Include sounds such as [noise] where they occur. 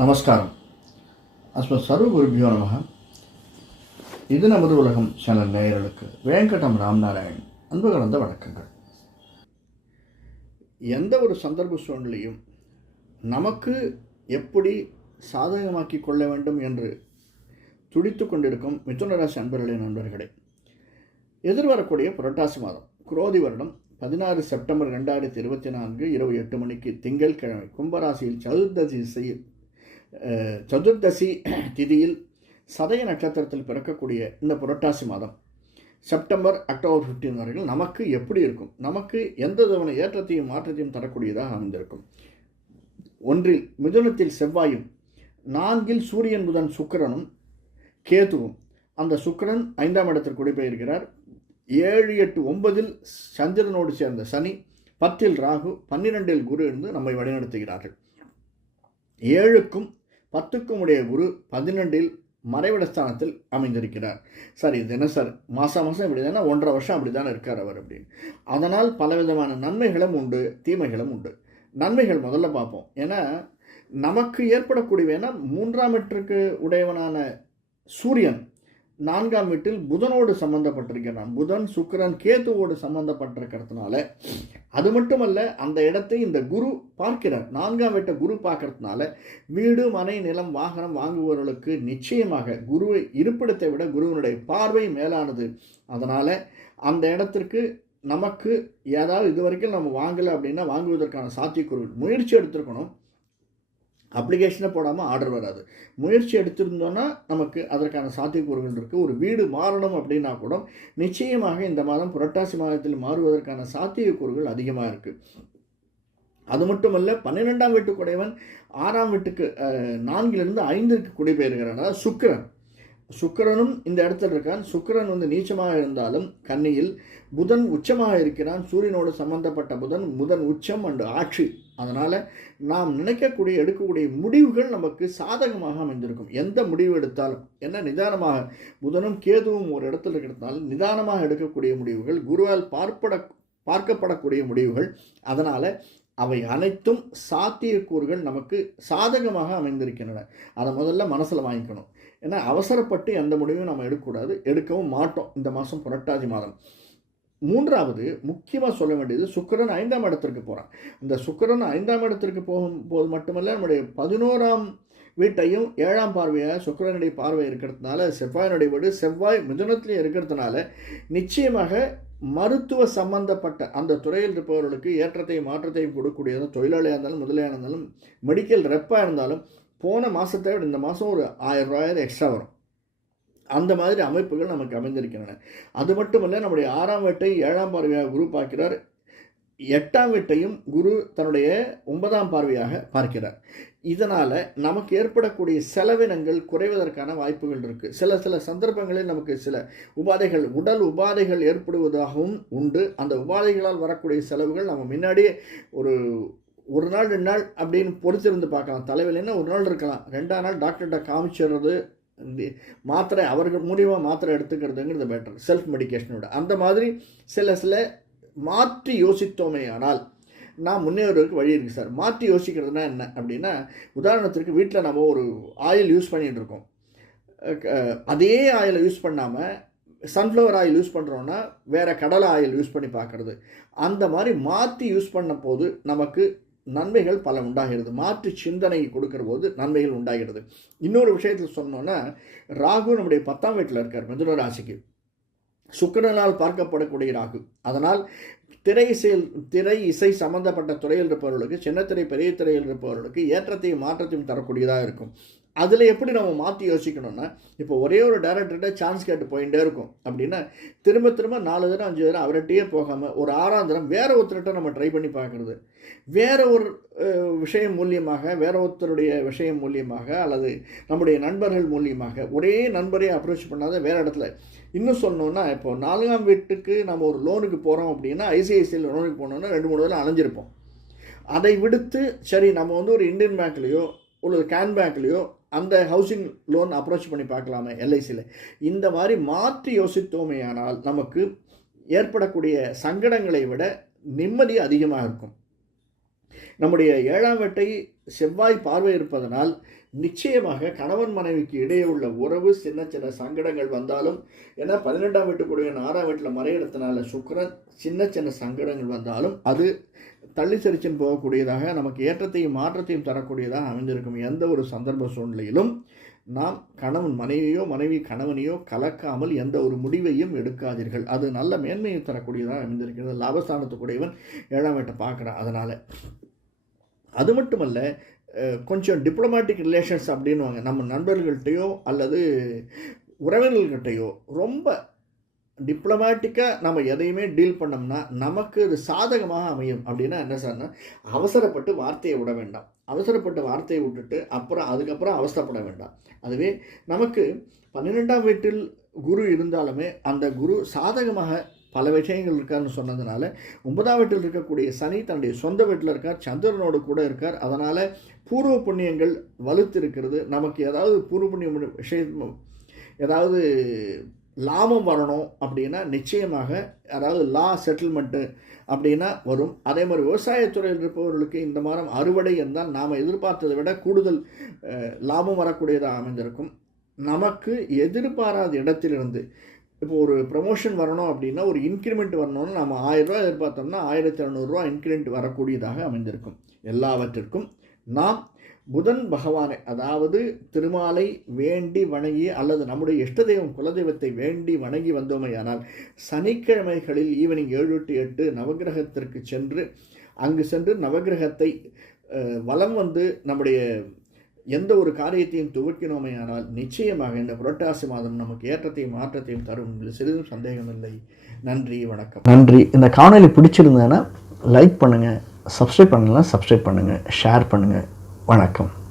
நமஸ்காரம். அஸ்ம சர்வ குருபியோ நமக இது நமது உலகம் சேனல் நேயர்களுக்கு வேங்கடம் ராம்நாராயண் அன்பு கலந்த வணக்கங்கள். எந்த ஒரு சந்தர்ப்ப சூழ்நிலையும் நமக்கு எப்படி சாதகமாக்கி கொள்ள வேண்டும் என்று துடித்து கொண்டிருக்கும் மிதுனராசி அன்பர்களின் நண்பர்களே. எதிர்வரக்கூடிய புரட்டாசி மாதம் குரோதி வருடம் பதினாறு செப்டம்பர் ரெண்டாயிரத்தி இருபத்தி நான்கு இரவு எட்டு மணிக்கு திங்கட்கிழமை கும்பராசியில் சதுர்தசி செய் சதுர்தசி [clears throat] திதியில் சதய நட்சத்திரத்தில் பிறக்கக்கூடிய இந்த புரட்டாசி மாதம் செப்டம்பர் அக்டோபர் 15 வரையில் நமக்கு எப்படி இருக்கும்? நமக்கு எந்த விதமான ஏற்றத்தையும் மாற்றத்தையும் தரக்கூடியதாக அமைந்திருக்கும். ஒன்றில் மிதுனத்தில் செவ்வாயும் நான்கில் சூரியன் புதன் சுக்கிரனும் கேதுவும். அந்த சுக்கிரன் ஐந்தாம் இடத்தில் குடிபெயர்கிறார். ஏழு எட்டு ஒன்பதில் சந்திரனோடு சேர்ந்த சனி பத்தில் ராகு பன்னிரெண்டில் குரு இருந்து நம்மை வழிநடத்துகிறார்கள். ஏழுக்கும் பத்துக்கும் உடைய குரு பதினெண்டில் மறைவிட ஸ்தானத்தில் அமைந்திருக்கிறார். சார் இது என்ன சார்? மாதம் மாதம் இப்படி தானே? ஒன்றரை வருஷம் அப்படி தானே இருக்கார் அவர் அப்படின்னு. அதனால் பலவிதமான நன்மைகளும் உண்டு தீமைகளும் உண்டு. நன்மைகள் முதல்ல பார்ப்போம். ஏன்னா நமக்கு ஏற்படக்கூடியவை மூன்றாம் எட்டுக்கு உடையவனான சூரியன் நான்காம் வீட்டில் புதனோடு சம்பந்தப்பட்டிருக்கிறான். புதன் சுக்கரன் கேதுவோடு சம்பந்தப்பட்டிருக்கிறதுனால அது மட்டுமல்ல அந்த இடத்தை இந்த குரு பார்க்கிறார். நான்காம் வீட்டை குரு பார்க்கறதுனால வீடு மனை நிலம் வாகனம் வாங்குபவர்களுக்கு நிச்சயமாக குருவை இருப்பிடத்தை விட குருவினுடைய பார்வை மேலானது. அதனால் அந்த இடத்திற்கு நமக்கு ஏதாவது இது வரைக்கும் நம்ம வாங்கலை அப்படின்னா வாங்குவதற்கான சாத்தியக்குறு முயற்சி எடுத்திருக்கணும். அப்ளிகேஷனை போடாமல் ஆர்டர் வராது. முயற்சி எடுத்திருந்தோன்னா நமக்கு அதற்கான சாத்தியக்கூறுகள் இருக்குது ஒரு வீடு மாறணும் அப்படின்னா கூட நிச்சயமாக இந்த மாதம் புரட்டாசி மாதத்தில் மாறுவதற்கான சாத்தியக்கூறுகள் அதிகமாக இருக்குது அது மட்டுமல்ல பன்னிரெண்டாம் வீட்டுக்குடையவன் ஆறாம் வீட்டுக்கு நான்கிலிருந்து ஐந்திற்கு குடிபெயர்கிறான். அதாவது சுக்கிரன். சுக்கிரனும் இந்த இடத்துல இருக்கான். சுக்கிரன் வந்து நீச்சமாக இருந்தாலும் கன்னியில் புதன் உச்சமாக இருக்கிறான். சூரியனோடு சம்பந்தப்பட்ட புதன் புதன் உச்சம் அண்டு ஆட்சி. அதனால் நாம் நினைக்கக்கூடிய எடுக்கக்கூடிய முடிவுகள் நமக்கு சாதகமாக அமைந்திருக்கும். எந்த முடிவு எடுத்தாலும் என்ன நிதானமாக புதனும் கேதுவும் ஒரு இடத்துல இருக்கிறதுனால நிதானமாக எடுக்கக்கூடிய முடிவுகள் குருவால் பார்ப்பட பார்க்கப்படக்கூடிய முடிவுகள் அதனால் அவை அனைத்தும் சாத்தியக்கூறுகள் நமக்கு சாதகமாக அமைந்திருக்கின்றன. அதை முதல்ல மனசில் வாங்கிக்கணும். ஏன்னா அவசரப்பட்டு எந்த முடிவும் நம்ம எடுக்கக்கூடாது. எடுக்கவும் மாட்டோம். இந்த மாதம் புரட்டாதி மாதம். மூன்றாவது முக்கியமாக சொல்ல வேண்டியது சுக்கிரன் ஐந்தாம் இடத்திற்கு போகிறான் இந்த சுக்கிரன் ஐந்தாம் இடத்திற்கு போகும்போது மட்டுமல்ல நம்முடைய பதினோராம் வீட்டையும் ஏழாம் பார்வையாக சுக்கரனுடைய பார்வை இருக்கிறதுனால செவ்வாயினுடைய வீடு செவ்வாய் மிதுனத்திலையும் இருக்கிறதுனால நிச்சயமாக மருத்துவ சம்பந்தப்பட்ட அந்த துறையில் இருப்பவர்களுக்கு ஏற்றத்தையும் மாற்றத்தையும் கொடுக்கக்கூடியது தொழிலாளியாக இருந்தாலும் முதலியாக இருந்தாலும் மெடிக்கல் ரெப்பாக இருந்தாலும் போன மாதத்தை விட இந்த மாதம் ஒரு ஆயிரம் ரூபாயிரம் எக்ஸ்ட்ரா வரும். அந்த மாதிரி அமைப்புகள் நமக்கு அமைந்திருக்கின்றன. அது மட்டுமல்ல நம்முடைய ஆறாம் வீட்டை ஏழாம் பார்வையாக குரு பார்க்கிறார். எட்டாம் வீட்டையும் குரு தன்னுடைய ஒன்பதாம் பார்வையாக பார்க்கிறார். இதனால் நமக்கு ஏற்படக்கூடிய செலவினங்கள் குறைவதற்கான வாய்ப்புகள் இருக்குது சில சில சந்தர்ப்பங்களில் நமக்கு சில உபாதைகள் உடல் உபாதைகள் ஏற்படுவதாகவும் உண்டு. அந்த உபாதைகளால் வரக்கூடிய செலவுகள் நம்ம முன்னாடியே ஒரு ஒரு நாள் ரெண்டு நாள் அப்படின்னு பொறுத்திருந்து பார்க்கலாம். தலைவலின்னா ஒரு நாள் இருக்கலாம். ரெண்டாம் நாள் டாக்டர்கிட்ட காமிச்சிடுறது மாத்திரை அவர்கள் மூலியமாக மாத்திரை எடுத்துக்கிறதுங்கிறது பெட்டர் செல்ஃப் மெடிக்கேஷனோட அந்த மாதிரி சில சில மாற்றி யோசித்தோமே ஆனால் நான் முன்னேறுவதற்கு வழி இருக்குது சார். மாற்றி யோசிக்கிறதுனா என்ன அப்படின்னா உதாரணத்திற்கு வீட்டில் நம்ம ஒரு ஆயில் யூஸ் பண்ணிகிட்டு இருக்கோம். அதே ஆயிலை யூஸ் பண்ணாமல் சன்ஃப்ளவர் ஆயில் யூஸ் பண்ணுறோன்னா வேறு கடலை ஆயில் யூஸ் பண்ணி பார்க்குறது. அந்த மாதிரி மாற்றி யூஸ் பண்ண போது நமக்கு நன்மைகள் பல உண்டாகிறது. மாற்று சிந்தனை கொடுக்கிற போது நன்மைகள் உண்டாகிறது. இன்னொரு விஷயத்தில் சொன்னோன்னா ராகு நம்முடைய பத்தாம் வீட்டில் இருக்கார் மிதுன ராசிக்கு. சுக்கரனால் பார்க்கப்படக்கூடிய ராகு. அதனால் திரை இசையில் திரை இசை சம்பந்தப்பட்ட துறையில் இருப்பவர்களுக்கு சின்னத்திரை பெரிய திரையில் இருப்பவர்களுக்கு ஏற்றத்தையும் மாற்றத்தையும் தரக்கூடியதாக இருக்கும். அதில் எப்படி நம்ம மாற்றி யோசிக்கணும்னா இப்போ ஒரே ஒரு டேரக்டர்கிட்ட சான்ஸ் கேட்டு போயிட்டே இருக்கும். அப்படின்னா திரும்ப திரும்ப நாலு தடவை அஞ்சு தடவை அவர்கிட்டயே போகாமல் ஒரு ஆறாம் தரம் வேற ஒருத்தர்கிட்ட நம்ம ட்ரை பண்ணி பார்க்குறது. வேற ஒரு விஷயம் மூலியமாக வேற ஒருத்தருடைய விஷயம் மூலியமாக அல்லது நம்முடைய நண்பர்கள் மூலியமாக ஒரே நண்பரே அப்ரோச் பண்ணாத வேற இடத்துல. இன்னும் சொல்லணும்னா இப்போ நான்காம் வீட்டுக்கு நம்ம ஒரு லோனுக்கு போகிறோம் அப்படின்னா ஐசிஐசிஐ லோனுக்கு போனோம்னா ரெண்டு மூணு வேலை அலைஞ்சிருப்போம். அதை விடுத்து சரி நம்ம வந்து ஒரு இந்தியன் பேங்க்லேயோ ஒரு கேன் பேங்க்லேயோ அந்த ஹவுசிங் லோன் அப்ரோச் பண்ணி பார்க்கலாமே எல்ஐசியில் இந்த மாதிரி மாற்றி யோசித்தோமேயானால் நமக்கு ஏற்படக்கூடிய சங்கடங்களை விட நிம்மதி அதிகமாக இருக்கும். நம்முடைய ஏழாம் வீட்டை செவ்வாய் பார்வை இருப்பதனால் நிச்சயமாக கணவன் மனைவிக்கு இடையே உள்ள உறவு சின்ன சின்ன சங்கடங்கள் வந்தாலும் ஏன்னா பதினெட்டாம் வீட்டுக்குடைய ஆறாம் வீட்டில் மறையிடத்தினால சுக்கரன் சின்ன சின்ன சங்கடங்கள் வந்தாலும் அது தள்ளி சரிச்சின் போகக்கூடியதாக நமக்கு ஏற்றத்தையும் மாற்றத்தையும் தரக்கூடியதாக அமைந்திருக்கும் எந்த ஒரு சந்தர்ப்ப சூழ்நிலையிலும் நாம் கணவன் மனைவியோ மனைவி கணவனையோ கலக்காமல் எந்த ஒரு முடிவையும் எடுக்காதீர்கள். அது நல்ல மேன்மையை தரக்கூடியதாக அமைந்திருக்கிறது. லாபஸ்தானத்துக்குடையவன் ஏழாம் வீட்டை பார்க்குறான். அதனால் அது மட்டுமல்ல கொஞ்சம் டிப்ளமேட்டிக் ரிலேஷன்ஸ் அப்படின்னுவாங்க நம்ம நண்பர்கள்கிட்டையோ அல்லது உறவினர்கள்கிட்டயோ ரொம்ப டிப்ளமேட்டிக்காக நம்ம எதையுமே டீல் பண்ணோம்னா நமக்கு அது சாதகமாக அமையும் அப்படின்னா என்ன சார்னா அவசரப்பட்டு வார்த்தையை விட வேண்டாம். அவசரப்பட்டு வார்த்தையை விட்டுட்டு அப்புறம் அதுக்கப்புறம் அவசரப்பட வேண்டாம். அதுவே நமக்கு பன்னிரெண்டாம் வீட்டில் குரு இருந்தாலுமே அந்த குரு சாதகமாக பல விஷயங்கள் இருக்காருன்னு சொன்னதுனால ஒன்பதாம் வீட்டில் இருக்கக்கூடிய சனி தன்னுடைய சொந்த வீட்டில் இருக்கார் சந்திரனோடு கூட இருக்கார். அதனால் பூர்வ புண்ணியங்கள் வலுத்து இருக்கிறது நமக்கு ஏதாவது பூர்வ புண்ணியம் விஷயம் ஏதாவது லாபம் வரணும் அப்படின்னா நிச்சயமாக அதாவது லா செட்டில்மெண்ட்டு அப்படின்னா வரும். அதே மாதிரி விவசாயத்துறையில் இருப்பவர்களுக்கு இந்த மாதம் அறுவடை என்றால் நாம் எதிர்பார்த்ததை விட கூடுதல் லாபம் வரக்கூடியதாக அமைந்திருக்கும். நமக்கு எதிர்பாராத இடத்திலிருந்து இப்போ ஒரு ப்ரமோஷன் வரணும் அப்படின்னா ஒரு இன்க்ரிமெண்ட் வரணும்னு நம்ம ஆயிரரூவா எதிர்பார்த்தோம்னா ஆயிரத்தி இரநூறுவா இன்க்ரிமெண்ட் வரக்கூடியதாக அமைந்திருக்கும். எல்லாவற்றிற்கும் நாம் புதன் பகவானை அதாவது திருமாலை வேண்டி வணங்கி அல்லது நம்முடைய இஷ்ட தெய்வம் குலதெய்வத்தை வேண்டி வணங்கி வந்தோமையானால் சனிக்கிழமைகளில் ஈவினிங் ஏழு டு எட்டு நவக்கிரகத்திற்கு சென்று அங்கு சென்று நவக்கிரகத்தை வலம் வந்து நம்முடைய எந்த ஒரு காரியத்தையும் துவக்கினோமையானால் நிச்சயமாக இந்த புரட்டாசி மாதம் நமக்கு ஏற்றத்தையும் மாற்றத்தையும் தரும். சிறிதும் சந்தேகமில்லை. நன்றி வணக்கம். நன்றி. இந்த காணொலி பிடிச்சிருந்தேன்னா லைக் பண்ணுங்கள் சப்ஸ்கிரைப் பண்ணலாம் சப்ஸ்கிரைப் பண்ணுங்கள் ஷேர் பண்ணுங்கள் வணக்கம்.